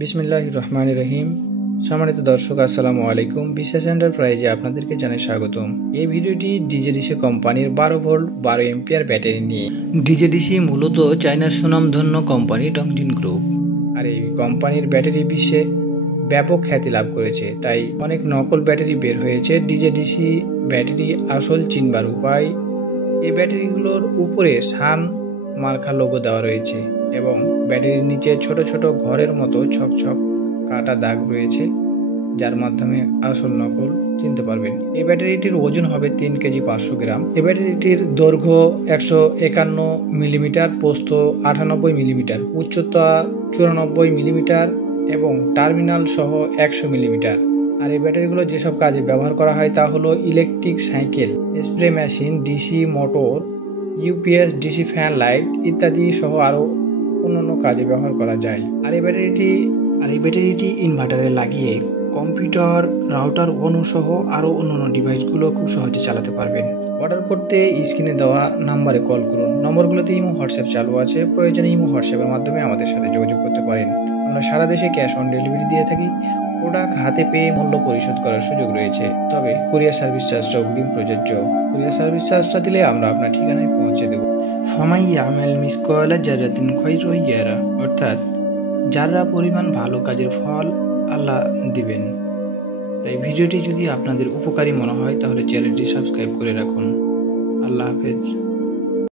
বিসমিল্লাহির রহমানির রহিম। সম্মানিত দর্শক, আসসালামু আলাইকুম। বিশ্বাস এন্টারপ্রাইজে আপনাদেরকে জানাই স্বাগতম। এই ভিডিওটি ডিজেডিসি কোম্পানির 12 ভোল্ট 12 এম্পিয়ার ব্যাটারি নিয়ে। ডিজেডিসি মূলত চায়নার সুনামধন্য কোম্পানি ডংজিন গ্রুপ, আর এই কোম্পানির ব্যাটারি বিশ্বে ব্যাপক খ্যাতি লাভ করেছে। তাই অনেক নকল ব্যাটারি বের হয়েছে। ডিজেডিসি ব্যাটারি আসল চিনবার উপায়, এই ব্যাটারিগুলোর উপরে সান মার্কা লোগো দেওয়া রয়েছে এবং ব্যাটারির নিচে ছোট ছোট ঘরের মতো ছকছক কাটা দাগ রয়েছে, যার মাধ্যমে আসল নকল চিনতে পারবেন। এই ব্যাটারিটির ওজন হবে 3 কেজি 500 গ্রাম। এই ব্যাটারিটির দৈর্ঘ্য 151 মিলিমিটার, প্রস্থ 98 মিলিমিটার, উচ্চতা 94 মিলিমিটার এবং টার্মিনাল সহ 100 মিলিমিটার। আর এই ব্যাটারিগুলো যেসব কাজে ব্যবহার করা হয় তা হলো electric cycle, spray machine, DC motor, UPS, DC fan light ইত্যাদি সহ আরও অন্যান্য কাজে ব্যবহার করা যায়। আর এই ব্যাটারিটি ইনভার্টারে লাগিয়ে কম্পিউটার, রাউটার অনুসহ আরও অন্যান্য ডিভাইসগুলো খুব সহজে চালাতে পারবেন। অর্ডার করতে স্ক্রিনে দেওয়া নাম্বারে কল করুন। নম্বরগুলোতে ইমো হোয়াটসঅ্যাপ চালু আছে, প্রয়োজনে ইমো হোয়াটসঅ্যাপের মাধ্যমে আমাদের সাথে যোগাযোগ করতে পারেন। আমরা সারা দেশে ক্যাশ অন ডেলিভারি দিয়ে থাকি। প্রোডাক্ট হাতে পেয়ে মূল্য পরিশোধ করার সুযোগ রয়েছে, তবে কুরিয়ার সার্ভিস চার্জটা অগ্রিম প্রযোজ্য। কুরিয়ার সার্ভিস চার্জটা দিলে আমরা আপনার ঠিকানায় পৌঁছে দেব। ফামাই ইয়ামেল মিসকলা জারাতিন খৈরই ইয়ারা, অর্থাৎ যারা পরিমাণ ভালো কাজের ফল আল্লাহ দিবেন। তাই ভিডিওটি যদি আপনাদের উপকারী মনে হয় তাহলে চ্যানেলটি সাবস্ক্রাইব করে রাখুন। আল্লাহ হাফেজ।